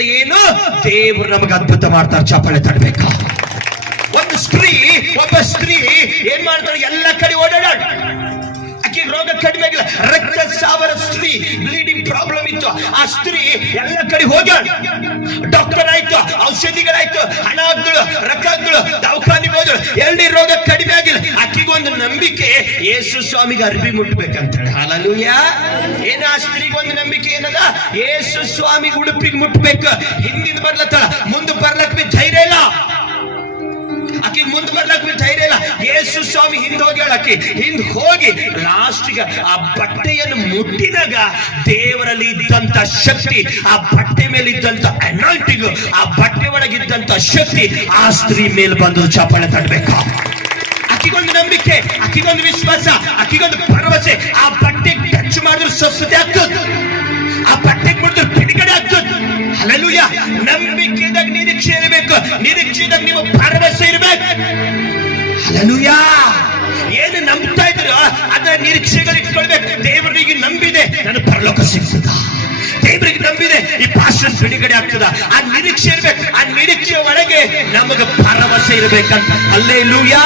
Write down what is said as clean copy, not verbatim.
ಏನು ದೇವರು ನಮಗೆ ಅದ್ಭುತ ಮಾಡ್ತಾರೆ. ಚಪ್ಪಾಳೆ ತಡಬೇಕಾ? ಒಬ್ಬ ಸ್ತ್ರೀ ಏನ್ ಮಾಡ್ತಾರೆ, ಎಲ್ಲ ಕಡೆ ಓಡಾಡ. ಆಕೆ ರೋಗ ಕಡಿಮೆ ಆಗಿಲ್ಲ, ರಕ್ತ ಸಾವರ ಸ್ತ್ರೀ, ಬ್ಲೀಡಿಂಗ್ ಪ್ರಾಬ್ಲಮ್ ಇತ್ತು. ಆ ಸ್ತ್ರೀ ಎಲ್ಲ ಕಡೆ ಹೋಗ್ಯಾಳ. ಡಾಕ್ಟರ್ ಆಯ್ತು, ಔಷಧಿಗಳಾಯ್ತು, ಹಣಗಳು, ರೊಕ್ಕಗಳು, ದವಾಖಾನಿಗೆ ಹೋದ್ರು, ಎಲ್ಲಿ ರೋಗ ಕಡಿಮೆ ಆಗಿಲ್ಲ. ಆಕೆಗೊಂದು ನಂಬಿಕೆ, ಯೇಸು ಸ್ವಾಮಿಗೆ ಅರ್ಬಿ ಮುಟ್ಬೇಕಂತ. ಹಲ್ಲೆಲೂಯಾ. ಏನ ಆ ಸ್ತ್ರೀಗೆ ಒಂದು ನಂಬಿಕೆ ಏನದ, ಯೇಸು ಸ್ವಾಮಿಗೆ ಉಡುಪಿಗೆ ಮುಟ್ಬೇಕು. ಹಿಂದಿನ ಬರ್ಲತ್ತಾಳ, ಮುಂದೆ ಬರ್ಲಕ್ ಬಿ ಧೈರ್ಯ ಇಲ್ಲ. ಆಕೆ ಮುಂದೆ ಬರ್ಲಕ್ ಬಿ ಧೈರ್ಯ ಇಲ್ಲ. ಯೇಸು ಸ್ವಾಮಿ ಹಿಂದ್ ಹೋಗ್ಯಾಳ. ಆಕೆ ಹಿಂದ್ ಹೋಗಿ ಲಾಸ್ಟ್ಗೆ ಆ ಬಟ್ಟೆಯನ್ನು ಮುಟ್ಟಿದಾಗ ದೇವರಲ್ಲಿ ಇದ್ದಂತ ಶಕ್ತಿ, ಆ ಬಟ್ಟೆ ಮೇಲೆ ಇದ್ದಂತ ಅನಾಲ್ಟಿಂಗ್, ಆ ಬಟ್ಟೆ ಒಳಗಿದ್ದಂತ ಶಕ್ತಿ ಆ ಸ್ತ್ರೀ ಮೇಲೆ ಬಂದು ಚಪ್ಪಾಳೆ ತಟ್ಟಬೇಕು. ಆಕಿಗೊಂದು ನಂಬಿಕೆ, ಆಕಿಗೊಂದು ವಿಶ್ವಾಸ, ಆಕಿಗೊಂದು ಭರವಸೆ. ಆ ಬಟ್ಟೆ ಟಚ್ ಮಾಡಿದ್ರೆ ಸ್ವಸ್ಥತೆ ಆಗ್ತದೆ, ಆ ಬಟ್ಟೆಗೆ ಮುಟ್ಟಿದ್ರೆ ಬಿಡುಗಡೆ ಆಗ್ತದೆ. ಹಲ್ಲೆಲೂಯಾ. ನಂಬಿಕೆದಾಗ ನಿರೀಕ್ಷೆ ಇರಬೇಕು, ನಿರೀಕ್ಷೆದಾಗ ನೀವು ಭರವಸೆ ಇರಬೇಕು. ಹಲ್ಲೆಲೂಯಾ. ಏನು ನಂಬ್ತಾ ಇದ್ರು ಅದರ ನಿರೀಕ್ಷೆಗಳು ಇಟ್ಕೊಳ್ಬೇಕು. ದೇವರಿಗೆ ನಂಬಿದೆ ನನ್ನ ಪರಲೋಕ ಸಿಗ್ತದ, ದೇವರಿಗೆ ನಂಬಿದೆ ಈ ಪಾಸ್ಟರ್ ಬಿಡುಗಡೆ ಆಗ್ತದ. ಆ ನಿರೀಕ್ಷೆ ಇರ್ಬೇಕು. ಆ ನಿರೀಕ್ಷೆ ಒಳಗೆ ನಮಗೆ ಭರವಸೆ ಇರ್ಬೇಕಂತ. ಹಲ್ಲೆಲೂಯಾ.